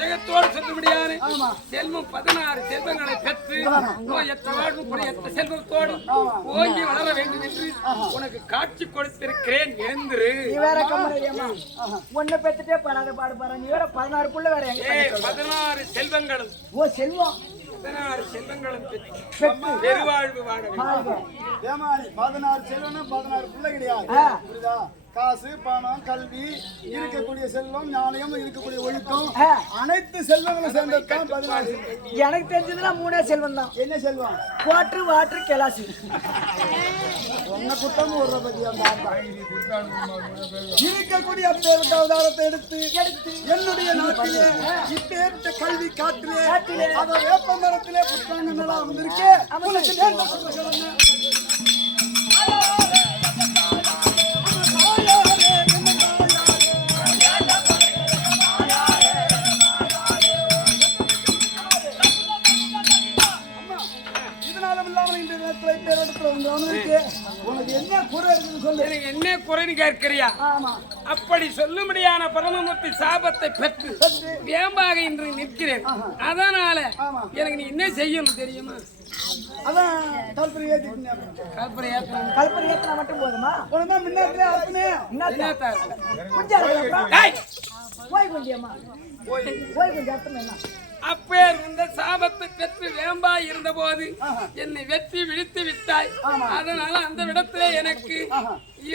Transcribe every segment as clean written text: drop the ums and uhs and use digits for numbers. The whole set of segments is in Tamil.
ஜெகத்தோடு சொல்லும்படியான செல்வம் 16 செல்வங்களை பெற்று செல்வத்தோடு ஓங்கி வளர வேண்டும் என்று உனக்கு காட்சி கொடுத்திருக்கிறேன். எழுந்திரு. ஒண்ணு பெற்றுட்டே படாத பாடு பாரு. நீ வேற 16 புள்ள வேற. 16 செல்வங்களும். ஓ செல்வம் 16 செல்வங்களும் பெற்று பெருவாழ்வு வாழ வேண்டும். 16 செல்வம்னா 16 புள்ள கிடையாது. புரியுதா? காசு பணம் கல்வி இருக்கக்கூடிய செல்வம் ஞானம் இருக்கக்கூடிய ஒழுக்கம் அனைத்து செல்வங்களும் சேர்ந்ததுதான் 16. எனக்கு தெரிஞ்சதுலாம் 3 செல்வம் தான். என்ன செல்வம்? குவாட்ரு வாட்ரு கிளாஸ். ஒன்ன குட்டம் ஒரு இருக்கக்கூடிய அவதாரத்தை எடுத்து என்னுடைய நாட்டிலே இப்பேற்ற கல்வி காட்டிலே அத வேப்ப மரத்திலே புத்தகங்களா வந்திருக்கு. என்ன குறைன்னு கேட்கிறியா? அப்படி சொல்லும்படியான பரமமூர்த்தி சாபத்தை பெற்று வேம்பாக இன்று நிற்கிறேன். அதனால எனக்கு நீ என்ன செய்யணும் தெரியுமா? கல்பனை ஏத்தினா மட்டும் போதுமா? அப்பேர் இந்த சாபத்தை பெற்று வேம்பா இருந்த போது என்னை வெற்றி விழித்து விட்டாய். அதனால அந்த இடத்துல எனக்கு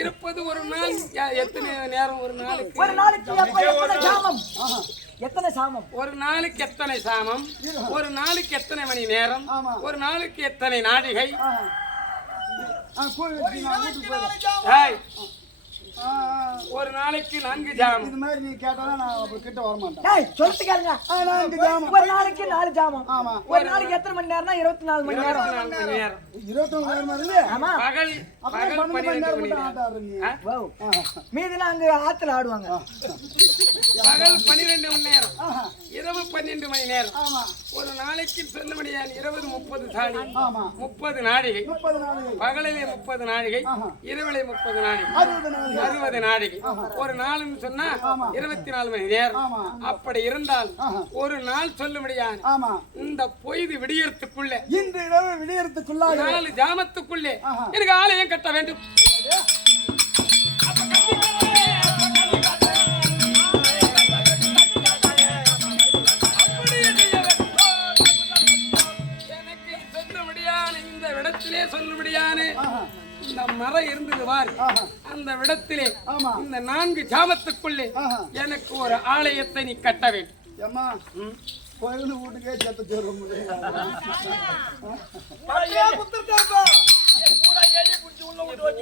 இருப்பது ஒரு நாள். எத்தனை நேரம்? ஒரு நாளைக்கு எத்தனை சாமம்? ஒரு நாளுக்கு எத்தனை சாமம்? ஒரு நாளுக்கு எத்தனை மணி நேரம்? ஒரு நாளுக்கு எத்தனை நாழிகை? ஒரு நாளைக்கு 4 ஜாமம். இது மாதிரி நீ கேட்டாலும் நான் கிட்ட வர மாட்டேன். சொல்லிட்டு கேளுங்க. 4 ஜாமம். ஒரு நாளைக்கு 4 ஜாமம். ஒரு நாளைக்கு எத்தனை மணி நேரம்னா 24 மணி நேரம். 24 மணி நேரம். ஆமா. பகல் 12 மணி நேரம். மீதிலாம் அங்க ஆத்துல ஆடுவாங்க. பகல் 12 மணி நேரம், இரவு 12 மணி நேரம். ஒரு நாளைக்கு சொல்லும்படியான 20 30 தாடி 30 நாழிகை. பகலிலே 30 நாழிகை, இரவிலே 30 நாழிகை, 60 நாழிகை. ஒரு நாள்னு சொன்னா 24 மணி நேரம். அப்படி இருந்தால் ஒரு நாள் சொல்லும்படியான இந்த பொய்து விடியறதுக்குள்ளே, இந்த இரவு விடியறதுக்குள்ள 4 ஜாமத்துக்குள்ளே எனக்கு ஆலயம் கட்ட வேண்டும். சொல்லும்படியான இந்த மரம் இருந்தது வார், அந்த இடத்திலே இந்த 4 ஜாமத்துக்குள்ளே எனக்கு ஒரு ஆலயத்தை நீ கட்ட வேண்டும். கோயில் வீட்டுக்கே சேர்த்து சேரும்.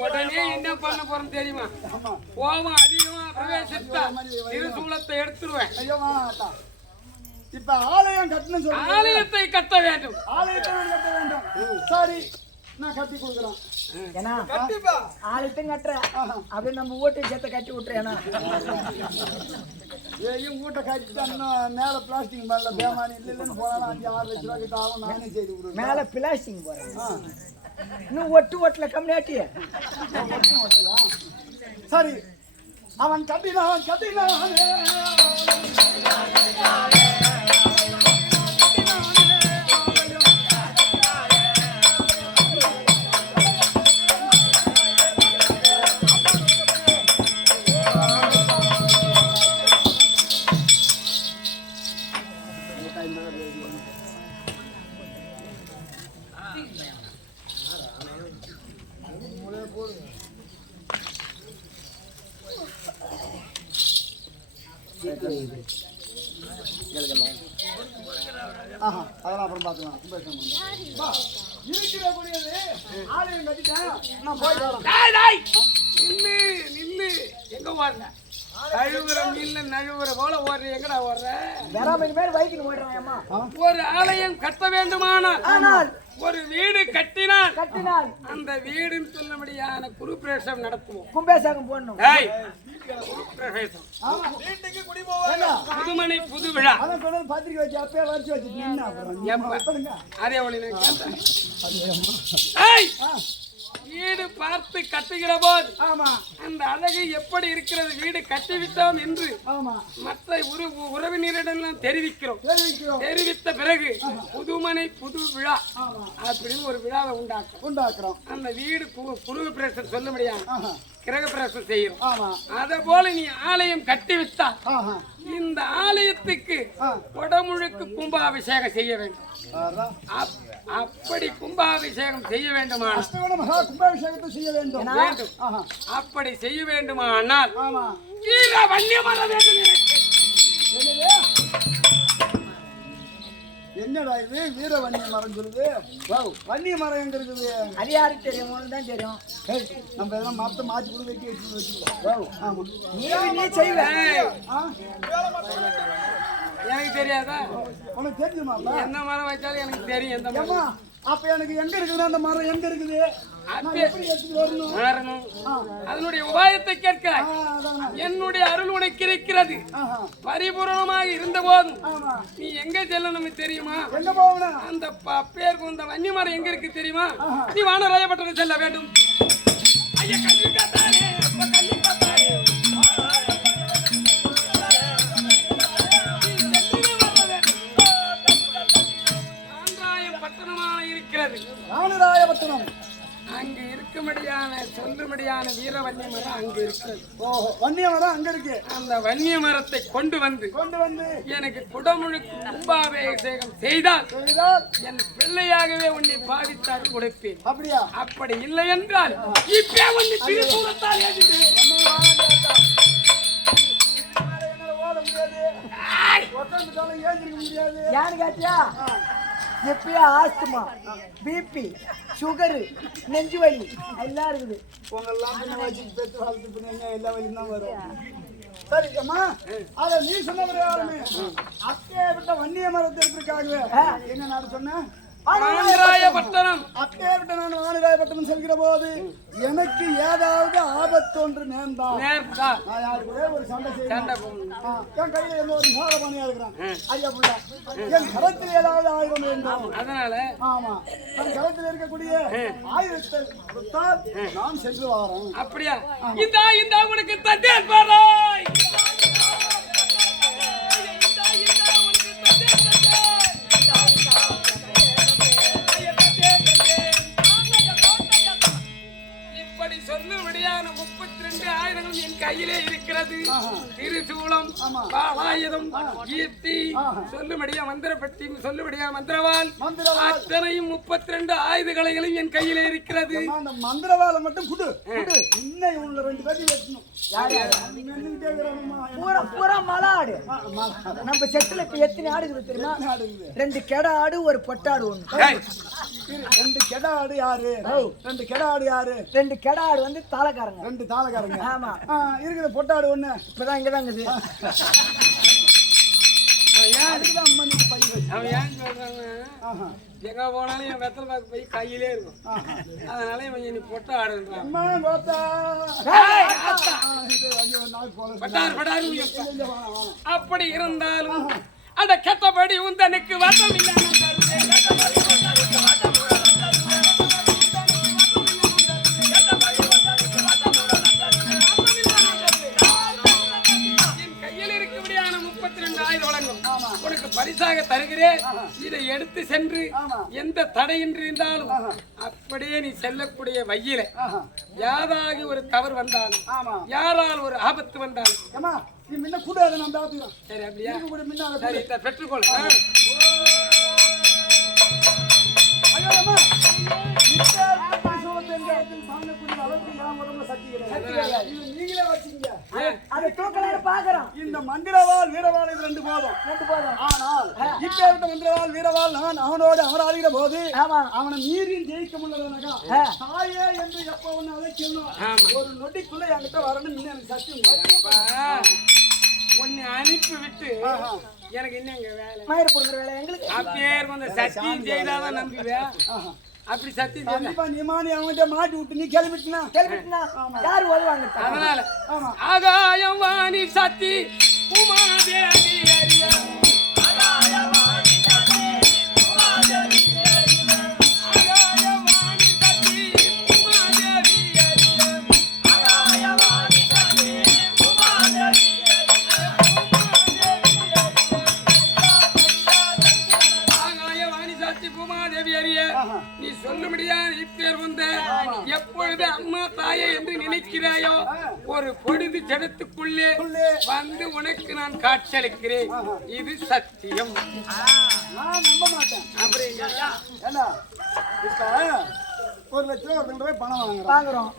உடனே என்ன பண்ண போறேன்னு தெரியுமா? கோபம் அதிகமா பிரவேசித்தா திருசூலத்தை எடுத்துருவேன். இப்ப ஆலயம் கட்டணும் சொல்லு. ஆலயத்தை கட்ட வேண்டும். ஆலயத்தை கட்ட வேண்டும். சரி, நான் கட்டி கொடுக்குறேன். ஏன்னா ஆலயத்தையும் கட்டுற அப்படியே நம்ம ஓட்டை சேர்த்த கட்டி விட்டுறேன். வீட்டை கட்டிட்டா மேல பிளாஸ்டிக் மேல பேமானி இல்லைன்னு போனாலும் 5-6 லட்ச ரூபா கிட்ட ஆகும். நானே செய்து கொடுக்குறேன். மேல பிளாஸ்டிக் போறேன். இன்னும் ஒட்டுல கம்மியாட்டி. சரி, அவன் கட்டினான். அதெல்லாம் அப்புறம் பார்த்துக்கலாம். ஆலயம் கட்டிட்டேன், நான் போயிட்டு நில்லு. எங்க ஓடுற? கழுவுற மீன்ல நழுவுற போல ஓடுற. எங்கடா ஓடுற? ஒரு ஆலயம் கட்ட வேண்டுமானால் ஒரு வீடு கட்டினால் அந்த வீடுன்னு சொல்லும்படியான குருபிரவேசம் நடத்துவோம். கும்பாபிஷேகம் போடணும். புதுமனை புது விழா. பத்திரிக்கை வச்சு அப்பயே வரிச்சு வச்சு அதே வீடு பார்த்து கட்டுகிற போது ஆமா அந்த அழகு எப்படி இருக்கிறது வீடு கட்டிவிட்டோம் என்று ஆமா மற்ற உறவினரிடம் தெரிவிக்கிறோம். தெரிவிக்கிறோம். தெரிவித்த பிறகு புதுமனை புது விழா ஆமா அப்படின்னு ஒரு விழாவை உண்டாக்குறோம். அந்த வீடு புருவ பிரேசம் சொல்ல முடியாது, கிரக பிரேசம் செய்யும். ஆமா அத போல நீ ஆலயம் கட்டிவிட்டால் ஆஹா இந்த ஆலயத்துக்கு உடமுழுக்கு கும்பாபிஷேகம் செய்ய வேண்டும். அப்படி கும்பாபிஷேகம் செய்ய வேண்டுமானால் அஷ்டகோண மகா கும்பாபிஷேகத்தை செய்ய வேண்டும். வேண்டும். ஆஹா அப்படி செய்ய வேண்டுமானால் ஆமா வீர வன்னியமரம் வேண்டும் எனக்கு. என்னடா இது வீர வன்னிய மரம் சொல்லுது? வன்னிய மரம் எங்க இருக்குது? அது யாருக்கு தெரியும்? உனக்கு தான் தெரியும். நம்ம எதனா மரத்தை மாற்றி கூட வெட்டி வச்சுக்கலாம். ஆமா நீ செய்வ. எனக்கு தெரியாதா? உனக்கு தெரியுமா? எந்த மரம் வச்சாலும் எனக்கு தெரியும். எந்த மரம் அப்ப எனக்கு எங்க இருக்குது அந்த மரம் எங்க இருக்குது? எப்படி எடுத்துட்டு வரணும்? அதனுடைய உபாயத்தை கேட்க என்னுடைய அருள் உனக்கு இருக்கிறது. பரிபூர்ணமாக இருந்த போதும் நீ எங்க செல்லணும் தெரியுமா? எங்க போகணும்? அந்த பேருக்கு இந்த வன்னி மரம் எங்க இருக்கு தெரியுமா? நீ வானராயப்பட்டணம் செல்ல வேண்டும். ஐயா கல்வி காத்தாரே, கல்வி காத்தாரே. ராமராயபட்டணம் அங்கு இருக்கும்படியான சொல்லும்படியான வீர வன்னிய மரம் அங்கு இருக்கிறது. வன்னிய மரம் அங்க இருக்கு. அந்த வன்னிய மரத்தை கொண்டு வந்து எனக்கு குடமுழுக்கு கும்பாபிஷேகம் செய்தால் என் பிள்ளையாகவே உன்னை பாவித்தால் கொடுப்பேன். அப்படியா? அப்படி இல்லை என்றால் இப்பே உன்னை திருசூலத்தால் ஏற்றிடு. யாரு காட்டியா? எப்பயா ஆஸ்துமா, பிபி, சுகரு, நெஞ்சு வலி எல்லாம் இருக்குது. எல்லா வலியும் தான் வரும். சரிம்மா, அத நீ சொன்ன பிரகாரமே அத்தையை விட்ட வன்னிய மரத்தை எடுத்திருக்காங்க. என்ன நான் சொன்னேன்? வானராயபட்டணம். அப்பேற்பட்ட நான் வானராயபட்டணம் செல்கிற போது எனக்கு ஏதாவது ஆபத்து ஒன்று நேர்ந்தால் நான் யாரு கூட ஒரு சண்டை செய்யணும். என் கையில என்ன ஒரு சாதபானியா இருக்கிறான் ஐயா புள்ள, என் கரத்தில் ஏதாவது ஆயுதம் வேண்டும். அதனால ஆமா, என் கரத்தில் இருக்கக்கூடிய ஆயுதத்தை கொடுத்தால் நான் சென்று வாரேன். அப்படியா? இந்த உனக்கு தந்தேன் பாராய். சொல்லுபடியான 32 ஆயுதங்கள் என் கையிலே இருக்கிறது. திருசூலம், பாலாயுதம், கீர்த்தி, சொல்லுபடியா மந்திரப்பட்டி, சொல்லுபடியா மந்திரவாள், அத்தனையும் 32 ஆயுதங்களையும் என் கையிலே இருக்கிறது. அந்த மந்திரவாளை மட்டும் குடு. இன்னும் இவங்க 2 கட்டி வெட்டணும். பூரா மலாடு. நம்ம செட்டுல இப்ப எத்தனை ஆடு இருக்குது தெரியுமா? 2 கெடா ஆடு, ஒரு பொட்டாடு ஒண்ணு. 2 கெடா ஆடு யாரு? 2 கெடா ஆடு யாரு? 2 கெடா ஆடு வந்து தாளக்காரங்க. 2 தாளக்காரங்க. ஆமா. இருக்குது பொட்டாடு ஒண்ணு. இப்பதான் இங்கதான் இருக்குது. எங்க போனாலும் என் வெத்தலை பாக்கு போய் கையிலே இருக்கும். அதனால இவன் நீ பொட்ட ஆடுன்றான். அப்படி இருந்தாலும் அட கெட்டபடி உந்தனுக்கு வசம் இல்லை. உனக்கு பரிசாக தருகிறேன். இதை எடுத்து சென்று எந்த தடையின்றி இருந்தாலும் அப்படியே நீ செல்லக்கூடிய வழியில யாராகி ஒரு தவறு வந்தாலும், யாரால் ஒரு ஆபத்து வந்தாலும் சரி அப்படியா? சரி, பெற்றுக்கொள். இந்த மந்திரவாள் வீரவாள் 2 போதும். ஆனால் இப்பேற்பட்ட மந்திரவாள் வீரவாள் நான் அவனோடு அமராடுகிற போது அவனை மீறியும் ஜெயிக்க முடியலனாக்கா தாயே என்று எப்ப ஒண்ணு அழைக்கணும். ஒரு நொடிக்குள்ள என்கிட்ட வரணும். எனக்கு சத்தியம் உன்னை அனுப்பி விட்டு எனக்கு இன்னும் வேலை மயிர் போடுற வேலை எங்களுக்கு. அப்பேர் வந்து சத்தியம் செய்தாதான் நம்புவேன். அப்படி சத்தியம் நீ அவன்கிட்ட மாட்டி விட்டு நீ கிளம்பிட்டுனா யாரு வருவாங்க? அதனால ஆகாயம் வாணி சத்தி உமாதேவி அறியா. ஆகாயம் வாணி சத்தி உமாதேவி பொழுது ஜனத்துக்குள்ளே வந்து உனக்கு நான் காட்சியளிக்கிறேன். இது சத்தியம். நான் நம்ப மாட்டேன். ஏண்டா இப்ப 1 லட்சம் ஒருத்தங்க போய் பணம் வாங்குறோம்.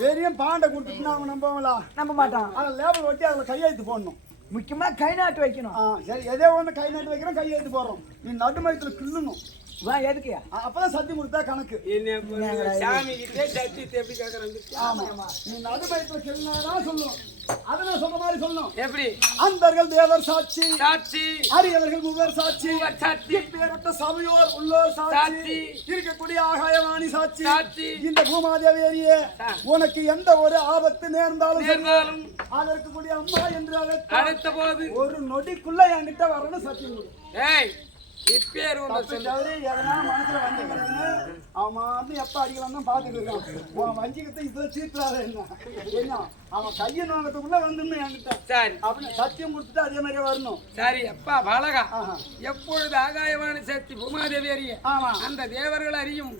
வெறியும் பாண்டை கொடுத்துட்டு அவங்க நம்புவாங்களா? நம்ப மாட்டான். அதை லேபிள் ஒட்டி அதில் கையெழுத்து போடணும். முக்கியமா கை நாட்டு வைக்கணும். சரி, எதோ ஒன்று கை நாட்டு வைக்கிறோம், கையெழுத்து போடுறோம். நீ நடு மையத்தில் கிள்ளணும். வா எதுக்கு? அப்பதான் சத்தியம் கொடுத்தா கணக்கு. சாமி கிட்டே சத்தியத்தை எப்படி கேட்கறாங்க? ஆமா, நீ நடு மையத்தில் கிள்ளினாதான் சொல்லணும். அதை நான் சொல்ற மாதிரி சொல்லணும். எப்படி? அந்தர்கள் தேவர் சாட்சி, சாட்சி அரியவர்கள் மூவர் சாட்சி, சாட்சி பேர்பட்ட சபையோர் உள்ளோர் சாட்சி, இருக்கக்கூடிய ஆகாயவாணி சாட்சி, சாட்சி. இந்த பூமாதேவி ஏறிய உனக்கு எந்த ஒரு ஆபத்து நேர்ந்தாலும் அதற்கு கூடிய அம்மா என்று அழைத்த போது ஒரு நொடிக்குள்ள என்கிட்ட வரணும் சத்தியம் கொடு. ஏய் இப்பேர் ஒன்று சொல்லு. எதனா மனசுல வண்டி வருதுன்னு அவன் வந்து எப்ப அடிக்கலாம் தான் பாத்துட்டு இருக்கான். உன் வஞ்சிக்கத்தை இதுல சீர்த்தாத என்ன அவன் கையை வாங்கறதுக்குள்ள வந்துன்னு என்கிட்ட. சரி, அப்படின்னு சத்தியம் கொடுத்துட்டு அதே மாதிரியே வரணும். சரி அப்பா பாலகா, எப்பொழுது ஆகாயவாணி சக்தி பூமாதேவி அறிய அந்த தேவர்கள் அறியும்,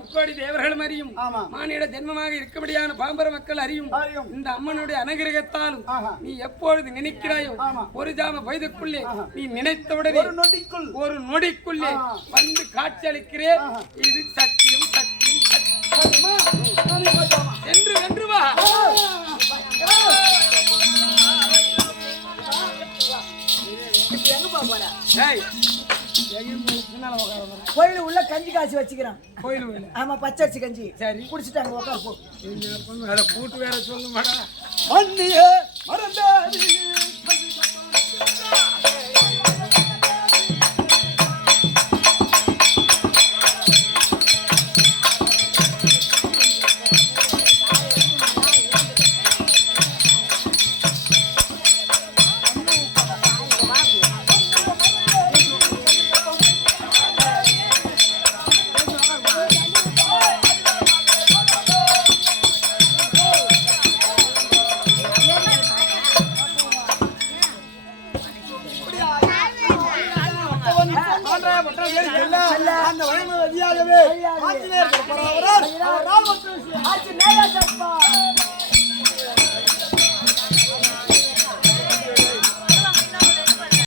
முக்கோடி தேவர்களும் அறியும், மானிட ஜென்மமாக இருக்கபடியான பாம்பர மக்கள் அறியும். இந்த அம்மனுடைய அனுகிரகத்தாலும் நீ எப்பொழுது நினைக்கிறாயோ ஒரு ஜாம வயதுக்குள்ளே நீ நினைத்தவுடனே ஒரு நொடிக்குள்ளே வந்து காட்சி அளிக்கிறேன். இது சத்தியம் சத்தியம் சத்தியம். என்று வென்று வா. கோயில் உள்ள கஞ்சி காய்ச்சி வச்சுக்கிறான். கோயில் ஆமா, பச்சரிசி கஞ்சி. சரி, குடிச்சிட்டு அங்க உட்கார் போ. அதை கூட்டு வேற சொல்ல மாட்டா. அந்த வழிமுறை வழியாகவே ஆஞ்சநேயர்